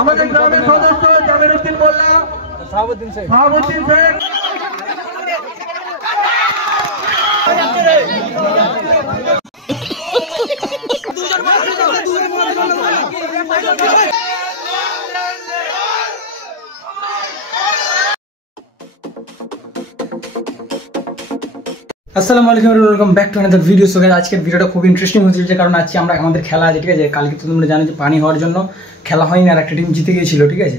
আমাদের গ্রামের সদস্য জামির উদ্দিন মোল্লা, শাহাবুদ্দিন শেখ। আসসালামু আলাইকুম, welcome back to another video. So guys, আজকের ভিডিওটা খুব ইন্টারেস্টিং হচ্ছে, কারণ আজকে আমাদের খেলা আছে, ঠিক আছে। কালকে তো তোমরা জানো যে পানি হওয়ার জন্য খেলা হয়নি, আর একটা টিম জিতে গিয়েছিল, ঠিক আছে।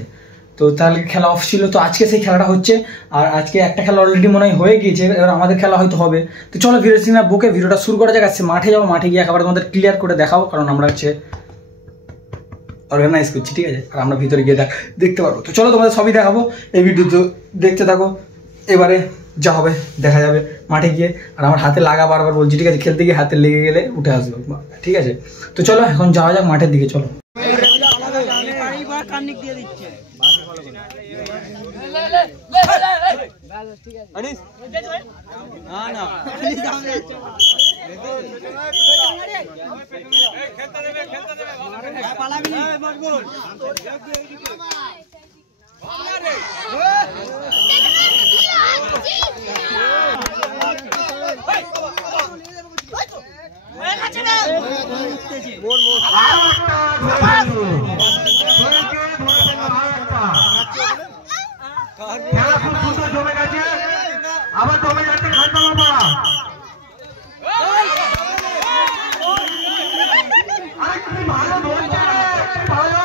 তো তাহলে খেলা অফ ছিল, তো আজকে সেই খেলাটা হচ্ছে। আর আজকে একটা খেলা অলরেডি মনে হয় হয়ে গিয়েছে, এবার আমাদের খেলা হয়তো হবে। তো চলো ভিডিওটা শুরু করা যাক। আজকে মাঠে যাবো, মাঠে গিয়ে একবার তোমাদের ক্লিয়ার করে দেখাবো, কারণ আমরা হচ্ছে অর্গানাইজ করছি, ঠিক আছে। আর আমরা ভিতরে গিয়ে দেখতে পারবো। তো চলো তোমাদের সবই দেখাবো, এই ভিডিও তো দেখতে থাকো। এবারে যা হবে দেখা যাবে মাঠে গিয়ে। আর আমার হাতে লাগা বারবার বলছি, ঠিক আছে। খেলতে গিয়ে হাতে লেগে গেলে উঠে আসবে, ঠিক আছে। তো চলো এখন যাওয়া যাক মাঠের দিকে, চলো। খেলা খুব সুন্দর জমে গেছে, আবার জমে যাচ্ছে খান্তা বাবা। ভালো ধরছে, ভালো।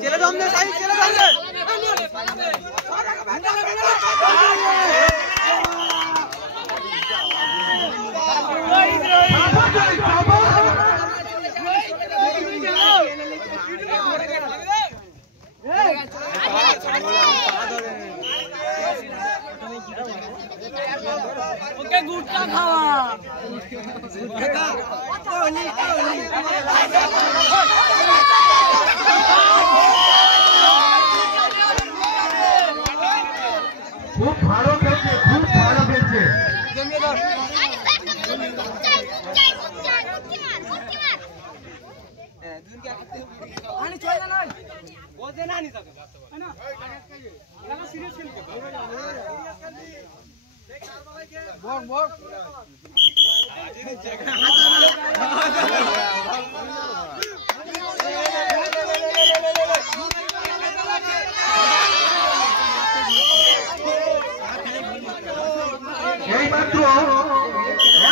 ছেলে দম দে, ছেলে দম দে। ওকে গুটকা খাওয়া খুব ভালো খেলছে, খুব ভালো খেলছে।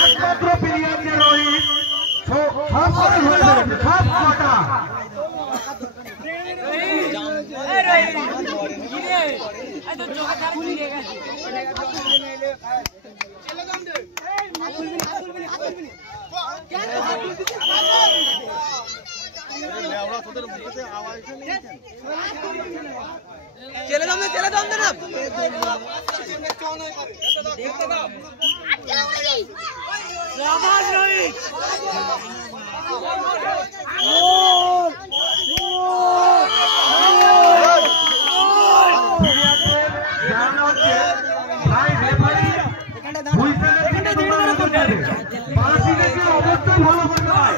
একমাত্র প্লেয়ার যে রোহিত, সব কটা ছেলে দম দে না। অবশ্যই ভালো করতে হয়।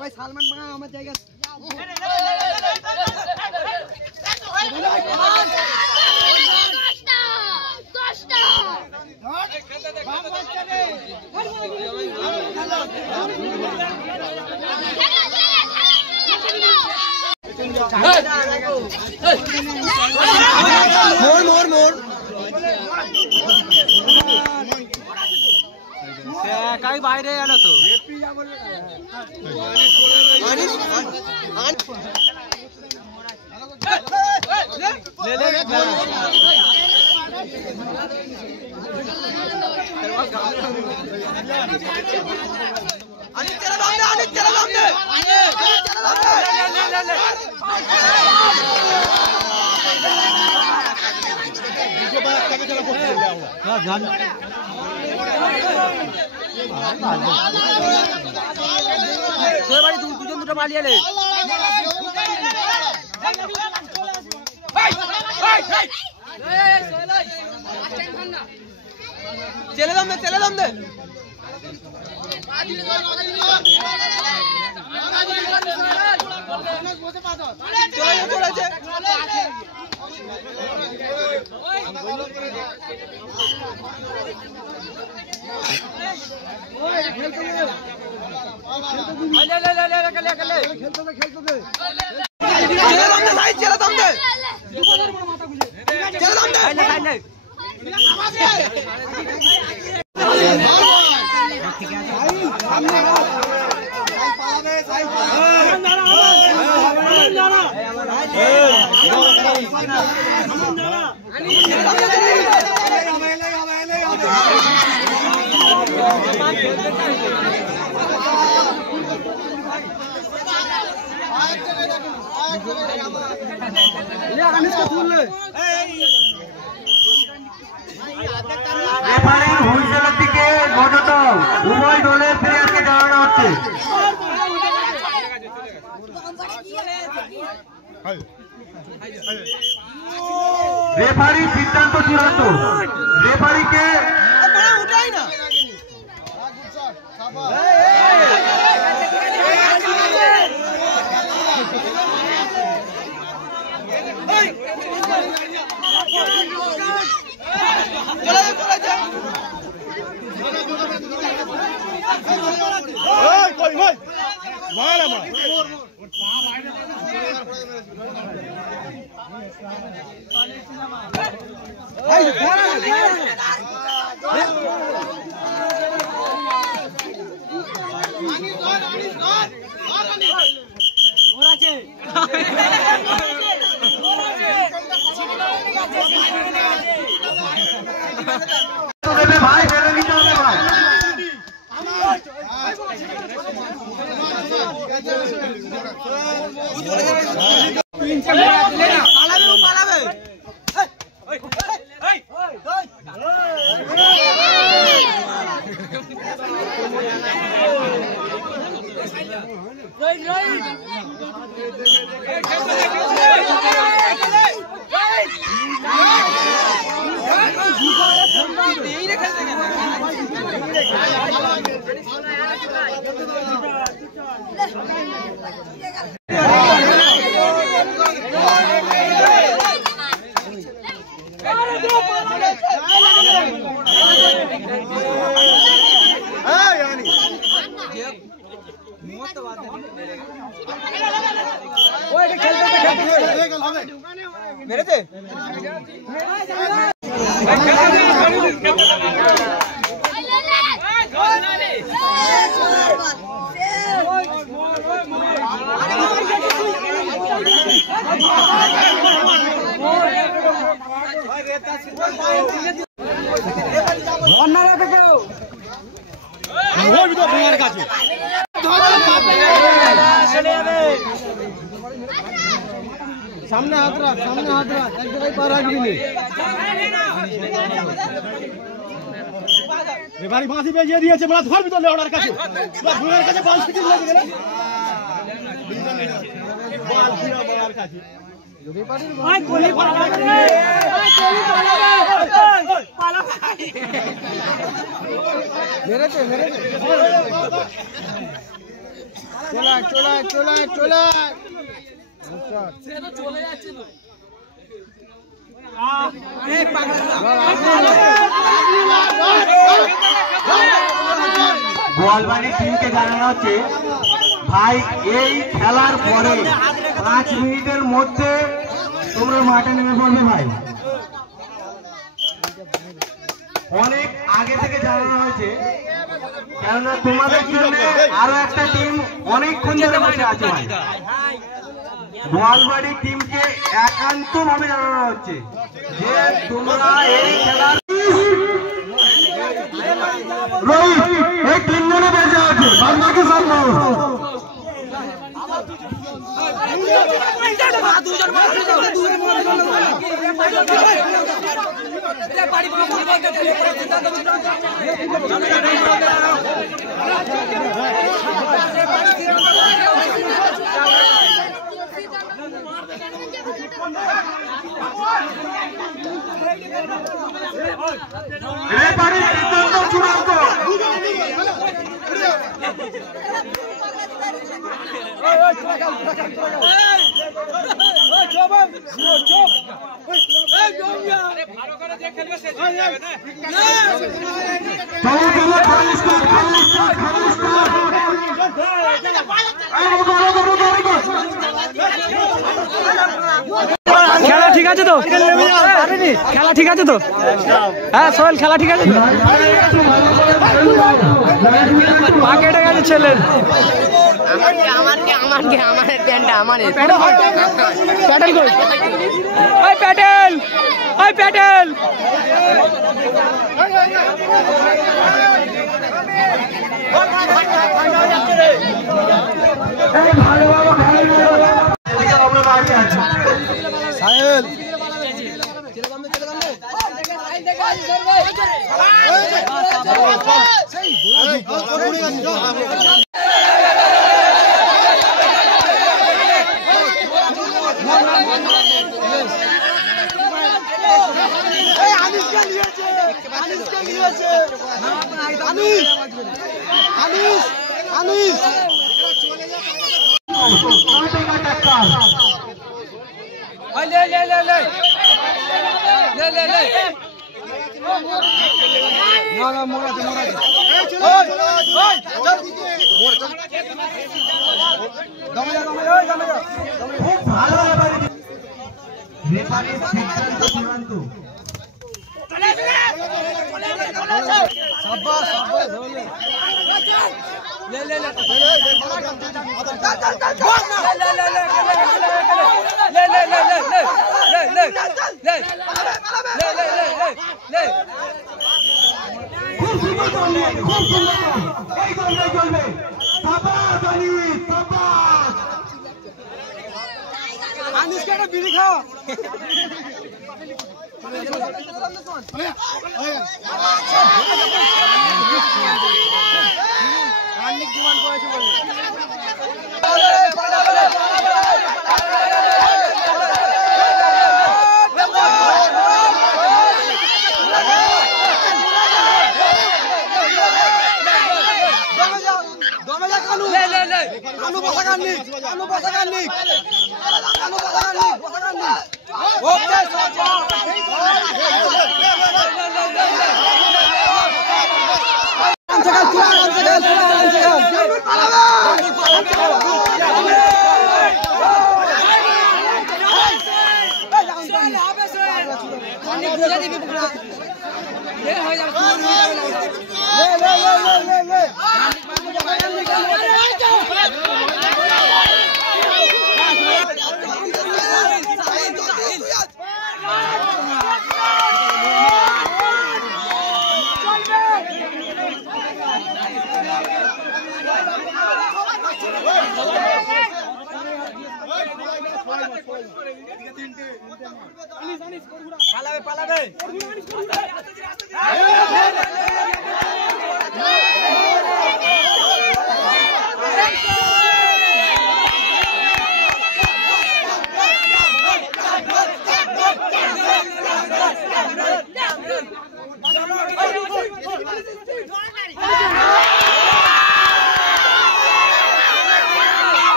भाई सलमान बना हमारे जाएगा মোর একাই বাইরে গেল তো। দুজন দুটো পালিয়ে এলে चले दम दे चले दम दे রেফারির হুইসেলের দিকে নজর দাও, উভয় দলের প্লেয়ারকে জানানো হচ্ছে। রেফারির সিদ্ধান্ত চূড়ান্ত। রেফারিকে ভাই মেনে নিতে হবে ভাই। सामने हाथ रख एक जगह पर रख भी नहीं রেফারি ফাঁসি পেয়ে দিয়েছে মানে ধর ভিতরে ওনার কাছে ওনার কাছে বল ফিটিং লাগে গেল বল ফিরা বলার কাছে ওই কোলি পালাবে ওই কোলি পালাবে মেরেছে চলা সে তো চলে যাচ্ছে তো গোয়ালবাড়ি টিমকে জানানো হচ্ছে ভাই এই খেলার পরে 5 মিনিটের মধ্যে তোমরা মাঠে নেমে পড়বে ভাই। অনেক আগে থেকে জানানো হয়েছে, কেননা তোমাদের জন্য আরো একটা টিম অনেকক্ষণ ধরে বসে আছে ভাই। গোয়ালবাড়ি টিমকে একান্ত ভাবে জানানো হচ্ছে যে তোমরা এই খেলার রোহিত এই 3 জনে বেঁচে আছে, বাকি সব চূড়ান্ত। খেলা ঠিক আছে তো? খেলা ঠিক আছে তো? হ্যাঁ সোহেল, খেলা ঠিক আছে তো? পা কেটে গেছে ছেলের। প্যাটেল কই? ওই প্যাটেল, ওই প্যাটেল। বিড়ি খাওয়া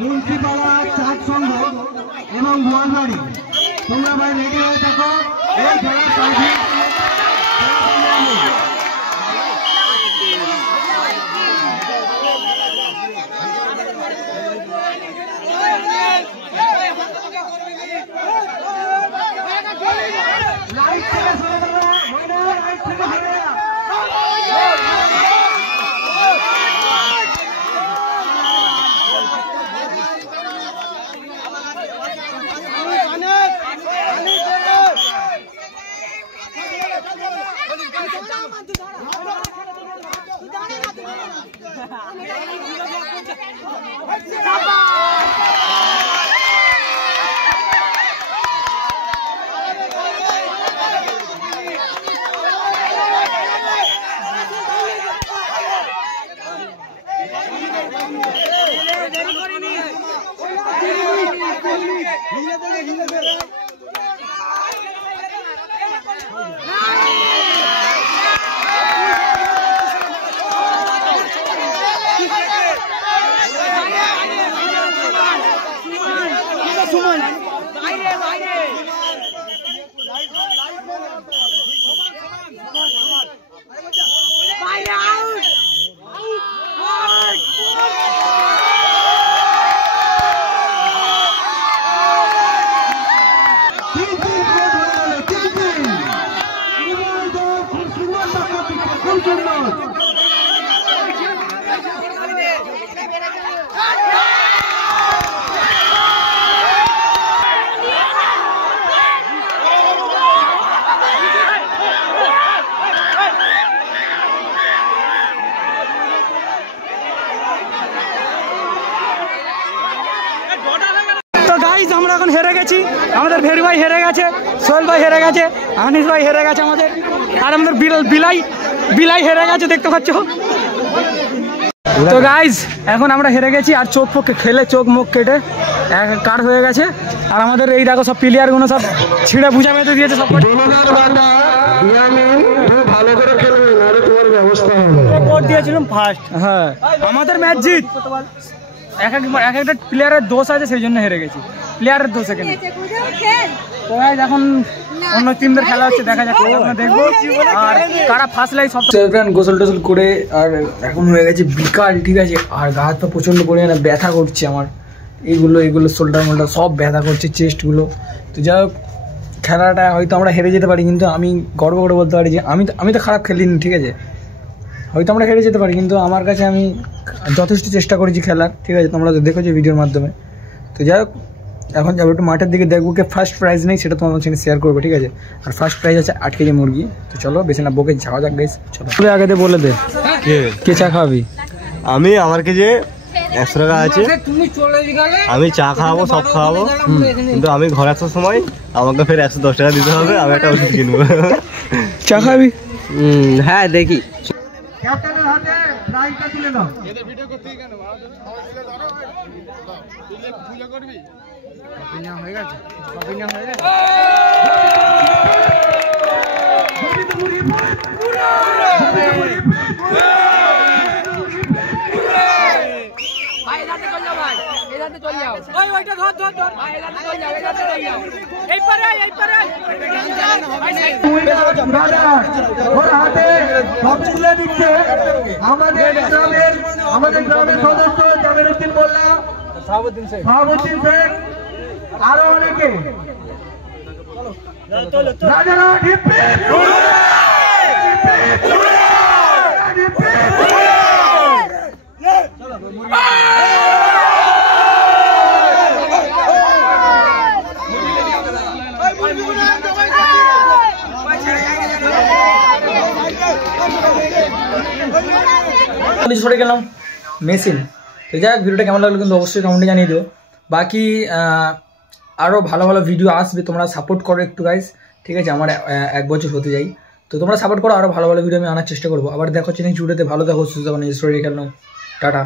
মুন্সিপাড়া চাঁদ সংঘ এবং বোয়ালবাড়ি, তোমরা ভাই রেডি হয়ে থাকো। এই খেলার প্রাইজ লাইট থেকে সরে যাবে, ময়না লাইট থেকে সরে যাবে। আমরা এখন হেরে গেছি, আমাদের ভেরি ভাই হেরে গেছে, সোহেল ভাই হেরে গেছে, আনিস ভাই হেরে গেছে আমাদের, আর আমাদের বিলাই হেরে গেছে, দেখতে পাচ্ছ। তো গাইজ এখন আমরা হেরে গেছি, আর চোখ ফোক খেলে চোখ মুখ কেটে কাট হয়ে গেছে, আর আমাদের এই দেখো সব প্লেয়ারগুলো সব ছিঁড়ে বুঝা মেতে দিয়েছে সব। ভালো করে খেলবে নাহলে তোমার ব্যবস্থা হবে। ভোট দিয়েছিলাম ফার্স্ট, হ্যাঁ আমাদের ম্যাচ জিত। এক একটা প্লেয়ারের দোষ আছে, সেই জন্য হেরে গেছি, প্লেয়ারের দোষ এখানে। তো গাইজ এখন অন্য টিমদের খেলা হচ্ছে, দেখা যাক আমরা দেখবো আর কারা ফার্স্ট লাই সব। গোসল টোসল করে আর এখন হয়ে গেছে বিকাল, ঠিক আছে, আর গা হাত পা প্রচণ্ড পরিমাণে ব্যথা করছে আমার, এইগুলো শোল্ডার মোল্ডার সব ব্যথা করছে, চেস্টগুলো। তো যাই হোক খেলাটা হয়তো আমরা হেরে যেতে পারি, কিন্তু আমি গর্ব করে বলতে পারি যে আমি তো খারাপ খেলিনি, ঠিক আছে, হয়তো আমরা হেরে যেতে পারি, কিন্তু আমার কাছে আমি যথেষ্ট চেষ্টা করেছি খেলার, ঠিক আছে, তোমরা তো দেখেছো ভিডিওর মাধ্যমে। তো যাই হোক এখন যাবো একটু মাঠের দিকে, দেখবো কে ফার্স্ট প্রাইজ নেই সেটা তোমাদের সঙ্গে শেয়ার করবো, ঠিক আছে। আর ফার্স্ট প্রাইজ আছে 8 কেজি মুরগি। তো চলো বেশি না বকে যাওয়া যাক গাইস, চলো। আগে দে বলে দে কে চা খাওয়াবি। আমি আমার কাছে 100 টাকা আছে, আমি চা খাওয়াবো, সব খাওয়াবো, কিন্তু আমি ঘরে আসার সময় আমাকে ফের 110 টাকা দিতে হবে, আমি একটা ওষুধ কিনবো। চা খাবি? হ্যাঁ দেখি। ক্যাপ্টেনের হাতে প্রাইজটা তুলে দাও। ওর হাতে সব তুলে দিচ্ছে আমাদের গ্রামের সদস্য জামিরউদ্দিন মোল্লা, শাহাবুদ্দিন শেখ, আরো অনেকে। রাজারা ঢিপি সরে গেলাম মেশিন। তো যাই হোক ভিডিওটা কেমন লাগলো কিন্তু অবশ্যই কমেন্টে জানিয়ে দিও। বাকি আরও ভালো ভালো ভিডিও আসবে, তোমরা সাপোর্ট করো একটু গাইস, ঠিক আছে, আমার 1 বছর হতে যাই, তো তোমরা সাপোর্ট করো, আরও ভালো ভালো ভিডিও আমি আনার চেষ্টা করবো। আবার দেখো চিনি চুড়েতে, ভালো দেখো, সুস্থ থাকো, নিজের শরীরে খেলো। টাটা।